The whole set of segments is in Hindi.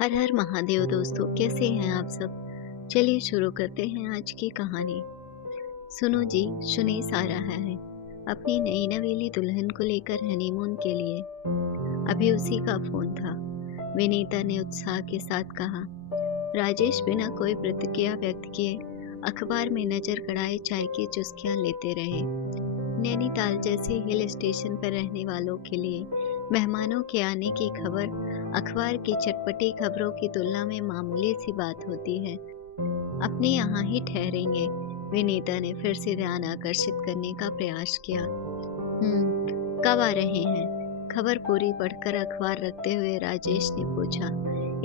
हर हर महादेव दोस्तों, कैसे हैं आप सब। चलिए शुरू करते हैं आज की कहानी। सुनो जी, सुनीस आ रहा है अपनी नई नवेली दुल्हन को लेकर हनीमून के लिए। अभी उसी का फोन था। विनीता ने उत्साह के साथ कहा। राजेश बिना कोई प्रतिक्रिया व्यक्त किए अखबार में नजर गड़ाए चाय की चुस्कियां लेते रहे। नैनीताल जैसे हिल स्टेशन पर रहने वालों के लिए मेहमानों के आने की खबर अखबार की चटपटी खबरों की तुलना में मामूली सी बात होती है। अपने यहाँ ही ठहरेंगे, विनीता ने फिर से ध्यान आकर्षित करने का प्रयास किया। कब आ रहे हैं? खबर पूरी पढ़कर अखबार रखते हुए राजेश ने पूछा।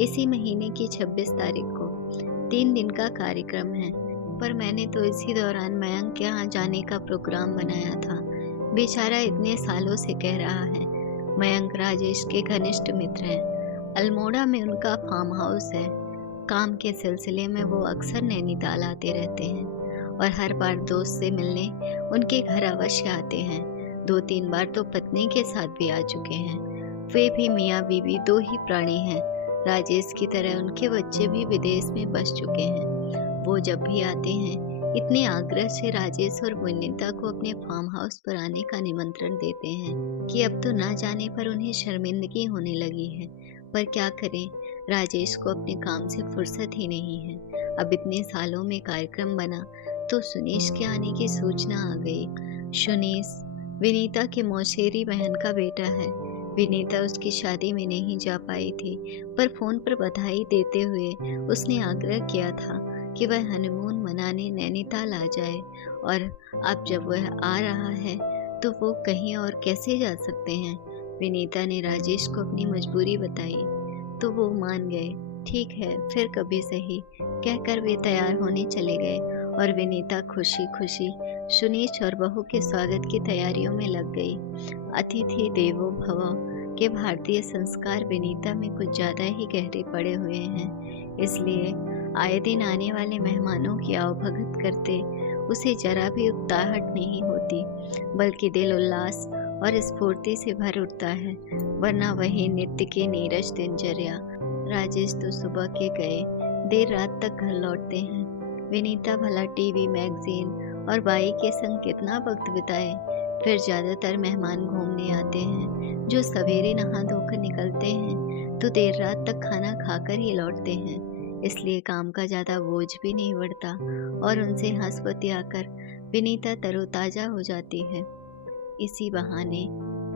इसी महीने की 26 तारीख को 3 दिन का कार्यक्रम है, पर मैंने तो इसी दौरान मयंक के यहाँ जाने का प्रोग्राम बनाया था। बेचारा इतने सालों से कह रहा है। मयंक राजेश के घनिष्ठ मित्र हैं। अल्मोड़ा में उनका फार्म हाउस है। काम के सिलसिले में वो अक्सर नैनीताल आते रहते हैं और हर बार दोस्त से मिलने उनके घर अवश्य आते हैं। 2-3 बार तो पत्नी के साथ भी आ चुके हैं। वे भी मियाँ बीवी 2 ही प्राणी हैं। राजेश की तरह उनके बच्चे भी विदेश में बस चुके हैं। वो जब भी आते हैं इतने आग्रह से राजेश और विनीता को अपने फार्म हाउस पर आने का निमंत्रण देते हैं कि अब तो ना जाने पर उन्हें शर्मिंदगी होने लगी है। पर क्या करें, राजेश को अपने काम से फुर्सत ही नहीं है। अब इतने सालों में कार्यक्रम बना तो सुनीश के आने की सूचना आ गई। सुनीश विनीता के मौसेरी बहन का बेटा है। विनीता उसकी शादी में नहीं जा पाई थी, पर फोन पर बधाई देते हुए उसने आग्रह किया था कि वह हनीमून मनाने नैनीताल आ जाए, और अब जब वह आ रहा है तो वो कहीं और कैसे जा सकते हैं। विनीता ने राजेश को अपनी मजबूरी बताई तो वो मान गए। ठीक है, फिर कभी सही, कहकर वे तैयार होने चले गए और विनीता खुशी खुशी सुनीश और बहू के स्वागत की तैयारियों में लग गई। अतिथि देवो भव के भारतीय संस्कार विनीता में कुछ ज्यादा ही गहरे पड़े हुए हैं, इसलिए आए दिन आने वाले मेहमानों की आवभगत करते उसे जरा भी उकताहट नहीं होती, बल्कि दिल उल्लास और स्फूर्ति से भर उठता है। वरना वही नित्य की नीरस दिनचर्या। राजेश तो सुबह के गए देर रात तक घर लौटते हैं। विनीता भला टीवी, मैगजीन और बाई के संग कितना वक्त बिताए। फिर ज्यादातर मेहमान घूमने आते हैं जो सवेरे नहा धोकर निकलते हैं तो देर रात तक खाना खाकर ही लौटते हैं, इसलिए काम का ज्यादा बोझ भी नहीं बढ़ता और उनसे हंस बतियाकर विनीता तरोताजा हो जाती है। इसी बहाने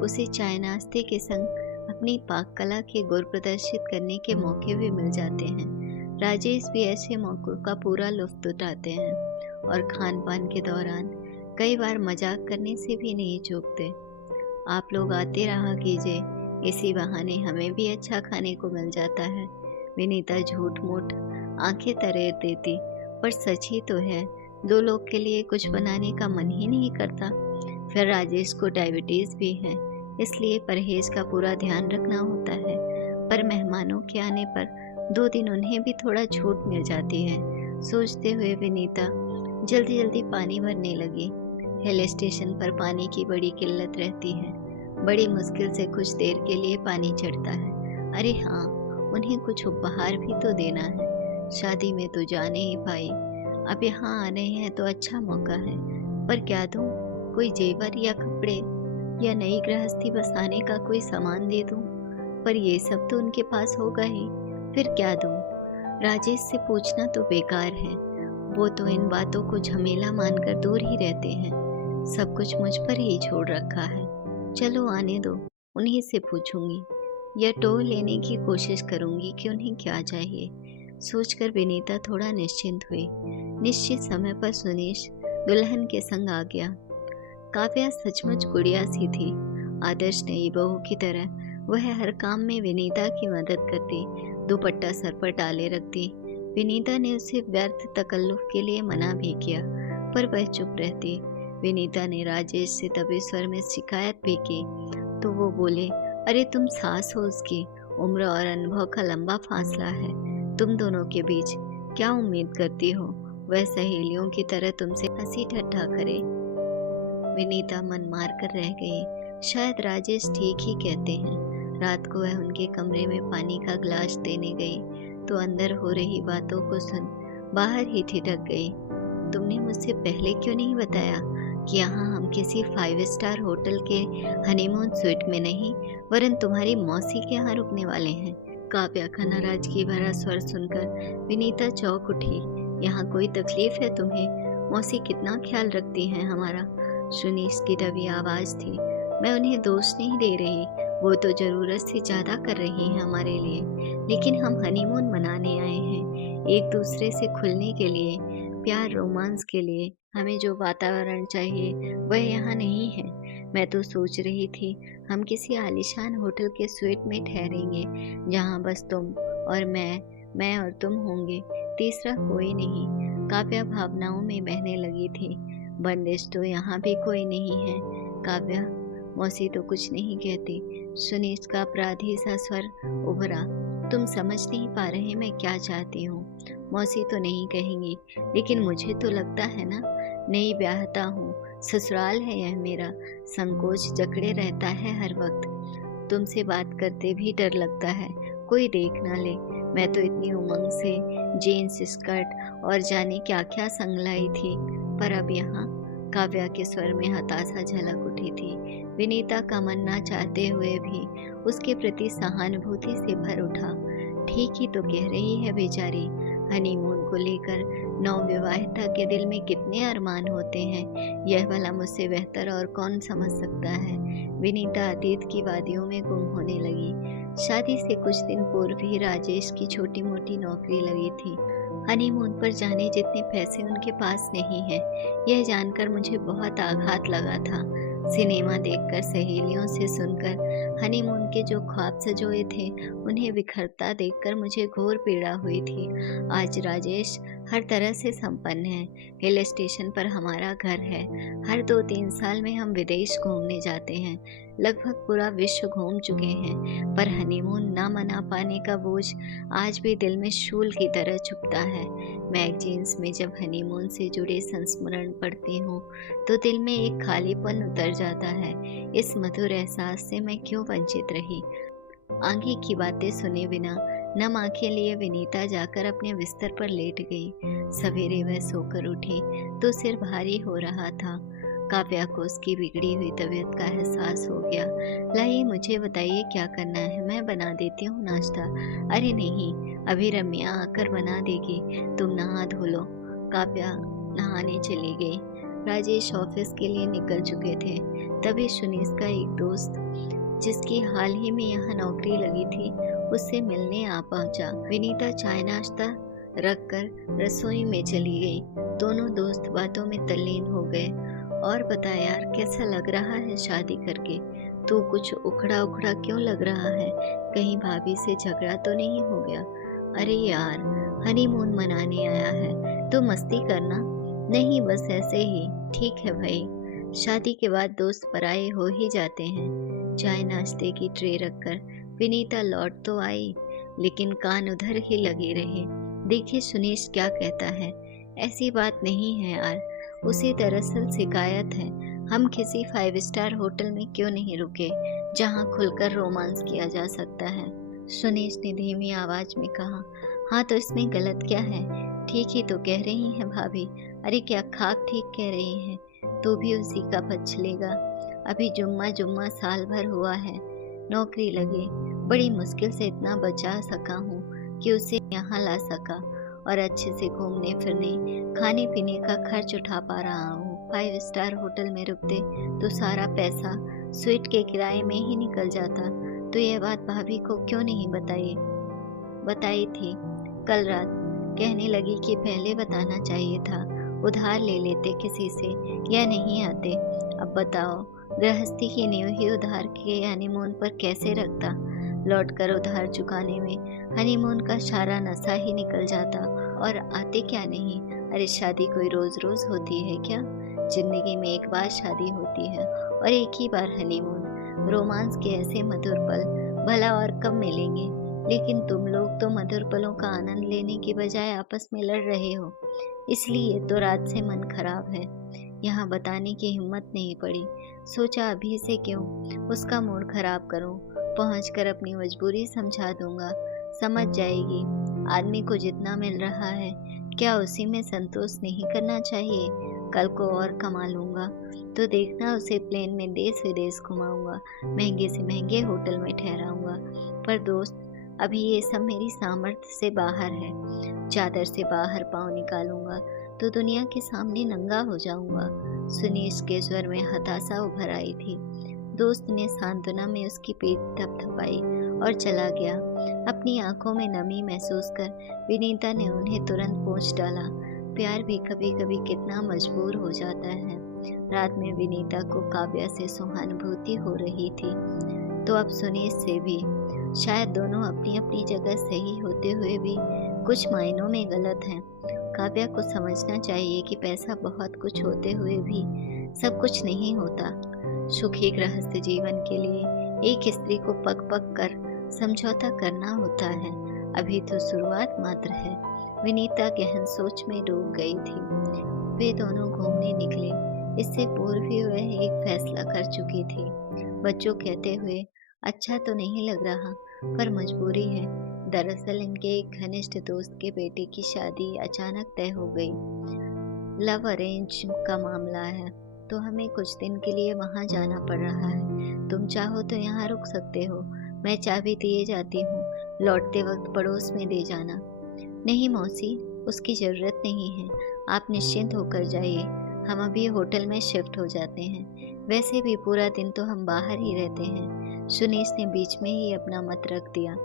उसे चाय नाश्ते के संग अपनी पाक कला के गुर प्रदर्शित करने के मौके भी मिल जाते हैं। राजेश भी ऐसे मौकों का पूरा लुत्फ उठाते हैं और खान पान के दौरान कई बार मजाक करने से भी नहीं चूकते। आप लोग आते रहा कीजिए, इसी बहाने हमें भी अच्छा खाने को मिल जाता है। विनीता झूठ मूठ आंखें तरेर देती, पर सच ही तो है, 2 लोग के लिए कुछ बनाने का मन ही नहीं करता। फिर राजेश को डायबिटीज भी है, इसलिए परहेज का पूरा ध्यान रखना होता है। पर मेहमानों के आने पर 2 दिन उन्हें भी थोड़ा छूट मिल जाती है। सोचते हुए विनीता जल्दी जल्दी पानी भरने लगी। हिल स्टेशन पर पानी की बड़ी किल्लत रहती है। बड़ी मुश्किल से कुछ देर के लिए पानी चढ़ता है। अरे हाँ, उन्हें कुछ उपहार भी तो देना है। शादी में तो जा नहीं पाई, अब यहाँ आ रहे हैं तो अच्छा मौका है। पर क्या दूं? कोई जेवर या कपड़े या नई गृहस्थी बसाने का कोई सामान दे दूं? पर ये सब तो उनके पास होगा ही, फिर क्या दूं? राजेश से पूछना तो बेकार है, वो तो इन बातों को झमेला मानकर दूर ही रहते हैं। सब कुछ मुझ पर ही छोड़ रखा है। चलो आने दो, उन्हीं से पूछूंगी या टोह लेने की कोशिश करूंगी कि उन्हें क्या चाहिए। सोचकर विनीता थोड़ा निश्चिंत हुई। निश्चित समय पर सुनीश दुल्हन के संग आ गया। काव्या सचमुच गुड़िया सी थी। आदर्श नई बहू की तरह वह हर काम में विनीता की मदद करती, दुपट्टा सर पर डाले रखती। विनीता ने उसे व्यर्थ तकल्लुफ के लिए मना भी किया, पर वह चुप रहती। विनीता ने राजेश से दबे स्वर में शिकायत भी की तो वो बोले, अरे तुम सास हो उसकी, उम्र और अनुभव का लंबा फासला है। तुम दोनों के बीच क्या उम्मीद करती हो वह सहेलियों की तरह तुमसे हंसी ठट्ठा करे। विनीता मन मार कर रह गई। शायद राजेश ठीक ही कहते हैं। रात को वह उनके कमरे में पानी का गिलास देने गई तो अंदर हो रही बातों को सुन बाहर ही ठिठक गई। तुमने मुझसे पहले क्यों नहीं बताया कि यहाँ हम किसी 5 स्टार होटल के हनीमून स्वीट में नहीं वरन तुम्हारी मौसी के यहाँ रुकने वाले हैं। काव्या का नाराजगी भरा स्वर सुनकर विनीता चौंक उठी। यहाँ कोई तकलीफ है तुम्हें? मौसी कितना ख्याल रखती हैं हमारा। सुनीश की दबी आवाज थी। मैं उन्हें दोष नहीं दे रही, वो तो जरूरत से ज्यादा कर रही हैं हमारे लिए, लेकिन हम हनीमून मनाने आए हैं, एक दूसरे से खुलने के लिए, प्यार रोमांस के लिए। हमें जो वातावरण चाहिए वह यहाँ नहीं है। मैं तो सोच रही थी हम किसी आलीशान होटल के स्वीट में ठहरेंगे जहाँ बस तुम और मैं और तुम होंगे, तीसरा कोई नहीं। काव्या भावनाओं में बहने लगी थी। बंदिश तो यहाँ भी कोई नहीं है। काव्या, मौसी तो कुछ नहीं कहती। सुनीश का अपराधी सा स्वर उभरा। तुम समझ नहीं पा रहे मैं क्या चाहती हूँ। मौसी तो नहीं कहेंगी, लेकिन मुझे तो लगता है ना, नई ब्याहता हूँ, ससुराल है यह मेरा, संकोच जकड़े रहता है हर वक्त। तुमसे बात करते भी डर लगता है कोई देख ना ले। मैं तो इतनी उमंग से जीन्स स्कर्ट और जाने क्या क्या संग लाई थी, पर अब यहाँ। काव्या के स्वर में हताशा झलक उठी थी। विनीता का मन ना चाहते हुए भी उसके प्रति सहानुभूति से भर उठा। ठीक ही तो कह रही है बेचारी। हनीमून को लेकर नवविवाहिता के दिल में कितने अरमान होते हैं, यह भला मुझसे बेहतर और कौन समझ सकता है। विनीता अतीत की वादियों में गुम होने लगी। शादी से कुछ दिन पूर्व ही राजेश की छोटी मोटी नौकरी लगी थी। हनीमून पर जाने जितने पैसे उनके पास नहीं है, यह जानकर मुझे बहुत आघात लगा था। सिनेमा देखकर, सहेलियों से सुनकर हनीमून के जो ख्वाब सजोए थे उन्हें बिखरता देखकर मुझे घोर पीड़ा हुई थी। आज राजेश हर तरह से संपन्न है। हिल स्टेशन पर हमारा घर है। हर 2-3 साल में हम विदेश घूमने जाते हैं। लगभग पूरा विश्व घूम चुके हैं, पर हनीमून ना मना पाने का बोझ आज भी दिल में शूल की तरह चुभता है। मैगजीन्स में जब हनीमून से जुड़े संस्मरण पढ़ती हूँ तो दिल में एक खालीपन उतर जाता है। इस मधुर एहसास से मैं क्यों वंचित रही। आगे की बातें सुने बिना नम आंखें लिए विनीता जाकर अपने बिस्तर पर लेट गई। सवेरे वह सोकर उठी तो सिर भारी हो रहा था। काव्या को उसकी बिगड़ी हुई तबीयत का एहसास हो गया। लाइए, मुझे बताइए क्या करना है, मैं बना देती हूँ नाश्ता। अरे नहीं, अभी रम्या आकर बना देगी, तुम नहा धो लो। काव्या नहाने चली गई। राजेश ऑफिस के लिए निकल चुके थे। तभी सुनीश का एक दोस्त, जिसकी हाल ही में यहाँ नौकरी लगी थी, उससे मिलने आ पहुंचा। विनीता चाय नाश्ता रखकर रसोई में चली गई। दोनों दोस्त बातों में तल्लीन हो गए। और बता यार, कैसा लग रहा है शादी करके? तू कुछ उखड़ा उखड़ा क्यों लग रहा है? कहीं भाभी से झगड़ा तो नहीं हो गया? अरे यार, हनीमून मनाने आया है तो मस्ती करना नहीं, बस ऐसे ही। ठीक है भाई, शादी के बाद दोस्त पराये हो ही जाते हैं। चाय नाश्ते की ट्रे रखकर विनीता लौट तो आई, लेकिन कान उधर ही लगे रहे। देखिए सुनीश क्या कहता है। ऐसी बात नहीं है यार, उसे दरअसल शिकायत है। हम किसी 5 स्टार होटल में क्यों नहीं रुके जहां खुलकर रोमांस किया जा सकता है? सुनीश ने धीमी आवाज में कहा। हाँ तो इसमें गलत क्या है? ठीक ही तो कह रही हैं भाभी। अरे क्या खाक ठीक कह रही हैं? तू भी उसी का पक्ष लेगा। अभी जुम्मा साल भर हुआ है, नौकरी लगे, बड़ी मुश्किल से इतना बचा सका हूँ कि उसे यहाँ ला सका और अच्छे से घूमने फिरने खाने पीने का खर्च उठा पा रहा हूँ। 5 स्टार होटल में रुकते तो सारा पैसा स्वीट के किराए में ही निकल जाता। तो यह बात भाभी को क्यों नहीं बताई थी? कल रात कहने लगी कि पहले बताना चाहिए था, उधार ले लेते किसी से या नहीं आते। अब बताओ, गृहस्थी की नींव ही उधार के हनीमून पर कैसे रखता? लौटकर उधार चुकाने में हनीमून का सारा नशा ही निकल जाता और आते क्या नहीं। अरे शादी कोई रोज रोज होती है क्या? जिंदगी में एक बार शादी होती है और एक ही बार हनीमून। रोमांस के ऐसे मधुर पल भला और कब मिलेंगे? लेकिन तुम लोग तो मधुर पलों का आनंद लेने की बजाय आपस में लड़ रहे हो। इसलिए तो रात से मन खराब है। यहाँ बताने की हिम्मत नहीं पड़ी। सोचा अभी से क्यों उसका मूड खराब करूं। पहुंचकर अपनी मजबूरी समझा दूंगा, समझ जाएगी। आदमी को जितना मिल रहा है क्या उसी में संतोष नहीं करना चाहिए? कल को और कमा लूंगा तो देखना, उसे प्लेन में देश विदेश घुमाऊंगा, महंगे से महंगे होटल में ठहराऊंगा। पर दोस्त, अभी ये सब मेरी सामर्थ्य से बाहर है। चादर से बाहर पाँव निकालूंगा तो दुनिया के सामने नंगा हो जाऊंगा। सुनीश के स्वर में हताशा उभर आई थी। दोस्त ने सांत्वना में उसकी पीठ थपथपाई और चला गया। अपनी आंखों में नमी महसूस कर विनीता ने उन्हें तुरंत पोंछ डाला। प्यार भी कभी कभी कितना मजबूर हो जाता है। रात में विनीता को काव्या से सहानुभूति हो रही थी, तो अब सुनीश से भी। शायद दोनों अपनी अपनी जगह सही होते हुए भी कुछ मायनों में गलत हैं। काव्या को समझना चाहिए कि पैसा बहुत कुछ होते हुए भी सब कुछ नहीं होता। सुखी गृहस्थ जीवन के लिए एक स्त्री को पक पक कर समझौता करना होता है। अभी तो शुरुआत मात्र है। विनीता गहन सोच में डूब गई थी। वे दोनों घूमने निकले। इससे पूर्व भी वह एक फैसला कर चुकी थी। बच्चों कहते हुए अच्छा तो नहीं लग रहा, पर मजबूरी है। दरअसल इनके एक घनिष्ठ दोस्त के बेटे की शादी अचानक तय हो गई। लव अरेंज का मामला है, तो हमें कुछ दिन के लिए वहां जाना पड़ रहा है। तुम चाहो तो यहाँ रुक सकते हो, मैं चाबी दिए जाती हूँ, लौटते वक्त पड़ोस में दे जाना। नहीं मौसी, उसकी जरूरत नहीं है, आप निश्चिंत होकर जाइए, हम अभी होटल में शिफ्ट हो जाते हैं। वैसे भी पूरा दिन तो हम बाहर ही रहते हैं। सुनीश ने बीच में ही अपना मत रख दिया।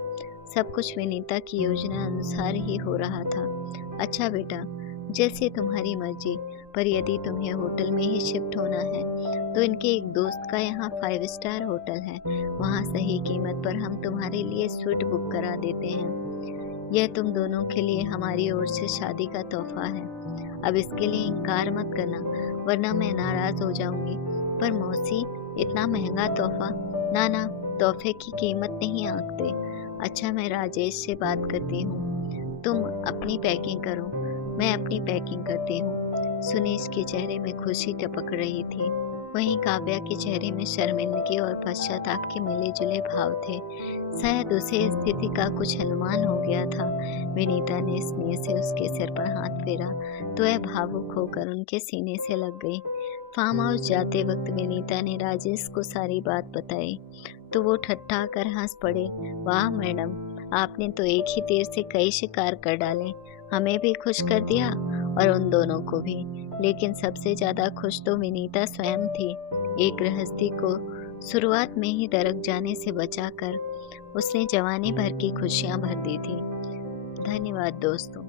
सब कुछ विनीता की योजना अनुसार ही हो रहा था। अच्छा बेटा, जैसे तुम्हारी मर्जी, पर यदि तुम्हें होटल में ही शिफ्ट होना है तो इनके एक दोस्त का यहाँ 5 स्टार होटल है, वहाँ सही कीमत पर हम तुम्हारे लिए स्वीट बुक करा देते हैं। यह तुम दोनों के लिए हमारी ओर से शादी का तोहफा है। अब इसके लिए इनकार मत करना, वरना मैं नाराज हो जाऊंगी। पर मौसी, इतना महंगा तोहफा? ना ना, तोहफे की कीमत नहीं आंकते। अच्छा, मैं राजेश से बात करती हूँ, तुम अपनी पैकिंग करो, मैं अपनी पैकिंग करती हूँ। सुनीश के चेहरे में खुशी टपक रही थी, वहीं काव्या के चेहरे में शर्मिंदगी और पश्चाताप के मिले जुले भाव थे। शायद उसे स्थिति का कुछ अनुमान हो गया था। विनीता ने स्नेह से उसके सिर पर हाथ फेरा तो वह भावुक होकर उनके सीने से लग गई। फार्म हाउस जाते वक्त विनीता ने राजेश को सारी बात बताई तो वो ठट्ठा कर हंस पड़े। वाह मैडम, आपने तो एक ही तीर से कई शिकार कर डाले, हमें भी खुश कर दिया और उन दोनों को भी। लेकिन सबसे ज्यादा खुश तो विनीता स्वयं थी। एक गृहस्थी को शुरुआत में ही दरक जाने से बचाकर उसने जवानी भर की खुशियां भर दी थी। धन्यवाद दोस्तों।